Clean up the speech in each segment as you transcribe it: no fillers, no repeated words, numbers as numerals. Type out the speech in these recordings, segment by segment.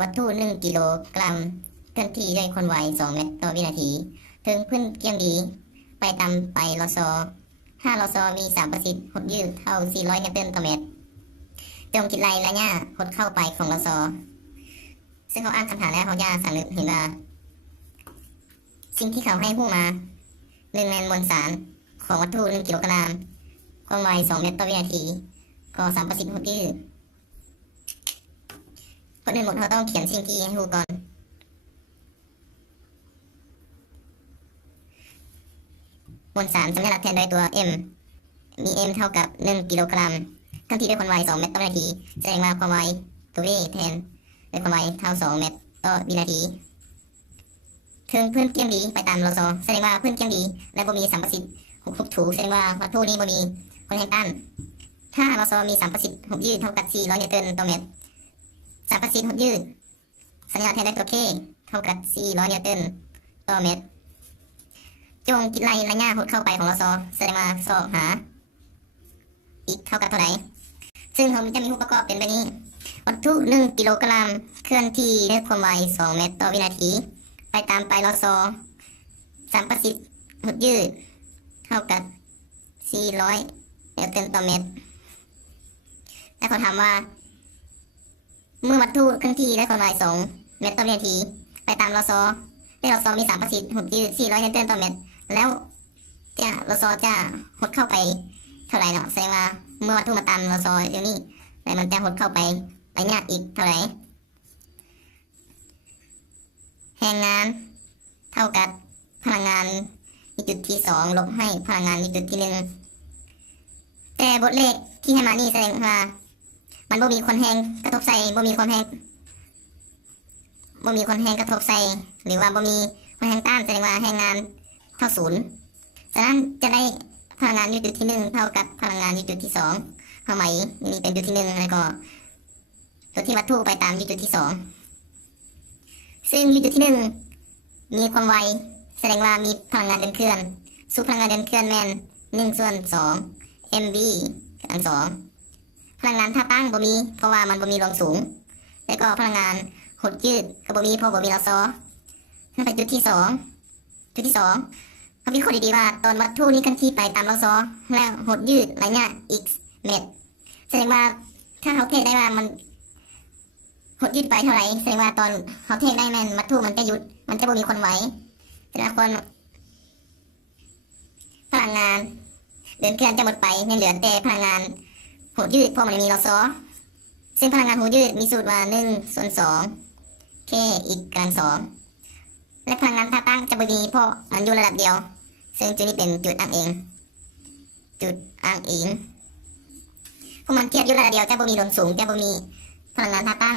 วัตถุ1 กิโลกรัมเคลื่อนที่ด้วยความไว2 เมตรต่อวินาทีถึงพื้นเกียงดีไปตามไปลอซอ5ลอซอมี3ประสิทธิ์หดยืดเท่า400นิวตันต่อเมตรจงคิดไล่ระยะหดเข้าไปของลอซอซึ่งเขาอ่านคำถามแล้วเขาจะสั่งนึกเห็นว่าสิ่งที่เขาให้ผู้มา1ในมวลสารของวัตถุ1 กิโลกรัมความไว2 เมตรต่อวินาทีก็3ประสิทธิ์หดยืดคนอื่นหมดเขาต้องเขียนสิ่งที่ให้ผู้ก่อนมวลสารสัญลักษณ์แทนด้วยตัว m มี m เท่ากับ1 กิโลกรัมเคลื่อนที่ด้วยความไว2 เมตรต่อวินาทีแสดงว่าความไวตัว v แทนด้วยความไวเท่า2 เมตรต่อวินาทีถึงพื้นเกียงดีไปตามลอซอแสดงว่าพื้นเกียงดีและบ่มีสัมประสิทธิ์หกถูแสดงว่าวัตถุนี้บ่มีคนแห่งต้านถ้าลอซอมีสัมประสิทธิ์หกยืดเท่ากับ400นิวตันต่อเมตรสัมประสิทธิ์หกยืดสัญลักษณ์แทนด้วยตัว k เท่ากับ400นิวตันต่อเมตรจงคิดไล่ระยะหดเข้าไปของลอซอแสดงว่าสอบหาอีกเท่ากับเท่าไหร่ซึ่งเขาจะมีรูปประกอบเป็นแบบนี้วัตถุ1 กิโลกรัมเคลื่อนที่ด้วยความไว2 เมตรต่อวินาทีไปตามไปลอซอสัมประสิทธิ์หดยืดเท่ากับ400นิวตันต่อเมตรและเขาถามว่าเมื่อวัตถุเคลื่อนที่ด้วยความไว2 เมตรต่อวินาทีไปตามลอซอที่ลอซอมี3ประสิทธิ์หดยืด400นิวตันต่อเมตรแล้วลอซอจะหดเข้าไปเท่าไหร่เนาะแสดงว่าเมื่อวัตถุมาตามลอซอเดี๋ยวนี้แล้วมันจะหดเข้าไประยะอีกเท่าไหร่แรงงานเท่ากับพลังงานในจุดที่2ลบให้พลังงานในจุดที่1แต่บทเลขที่ให้มานี่แสดงว่ามันบ่มีคนแรงกระทบใส่บ่มีคนแรงกระทบใส่หรือว่าบ่มีคนแรงต้านแสดงว่าแรงงานเท่า0ฉะนั้นจะได้พลังงานอยู่จุดที่1เท่ากับพลังงานอยู่จุดที่2ความหมายนี่เป็นจุดที่1แล้วก็ตัวที่วัตถุไปตามอยู่จุดที่2ซึ่งอยู่จุดที่1มีความไวแสดงว่ามีพลังงานเดินเคลื่อนสูพลังงานเดินเคลื่อนแม่น1/2 mv กำลัง2พลังงานท่าตั้งบ่มีเพราะว่ามันบ่มีรวมสูงแล้วก็พลังงานหดยืดก็บ่มีเพราะบ่มีลอซอนั่นไปจุดที่2เขาวิเคราะห์ดีๆว่าตอนวัตถุนี้เคลื่อนที่ไปตามลอซอแล้วหดยืดระยะ x เมตรแสดงว่าถ้าเขาเทได้ว่ามันหดยืดไปเท่าไหร่แสดงว่าตอนเขาเทได้แม่นวัตถุมันจะหยุดมันจะบ่มีคนไหวแต่ละคนพลังงานเดินเคลื่อนจะหมดไปยังเหลือแต่พลังงานหดยืดเพราะมันมีลอซอซึ่งพลังงานหดยืดมีสูตรว่า1/2 k x กำลัง2และพลังงานท่าตั้งจะบ่มีเพราะมันอยู่ระดับเดียวซึ่งจุดนี้เป็นจุดอ้างอิงพวกมันเทียบอยู่ระดับเดียวจะบ่มีรวมสูงจะบ่มีพลังงานท่าตั้ง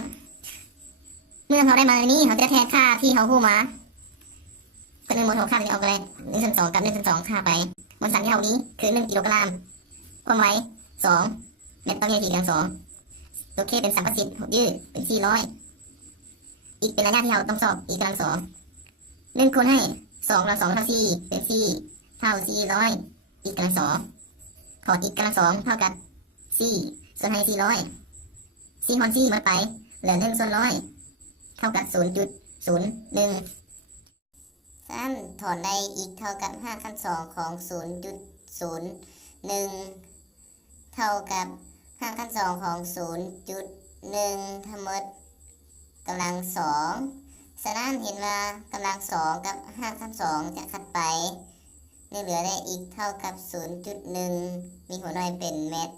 เมื่อเขาได้มาในนี้เขาจะแทนค่าที่เขาพูดมาเป็นหนึ่งโมลค่าจะเอาไปเลย1/2กับ1/2ค่าไปมวลสารที่เขานี้คือ1 กิโลกรัมความไว2 เมตรต่อวินาทีกำลัง2ตัว k เป็นสัมประสิทธิ์หดยืดเป็น400อีกเป็นระยะที่เราต้องสอบอีกกำลัง1คูณให้2เรา2เท่า4เป็น4เท่า400อีกกำลังถอดอีกกำลัง2เท่ากับ4ส่วนให้400 4คูณ4หมดไปเหลือ1/100เท่ากับ0.01สั้นถอนได้อีกเท่ากับ5/2ของ0.01เท่ากับ5/2ของ0.1ทั้งหมดกำลัง2ฉะนั้นเห็นว่ากำลัง2กับ5/2จะคัดไปเหลือได้อีกเท่ากับ0.1มีหัวหน่วยเป็นเมตร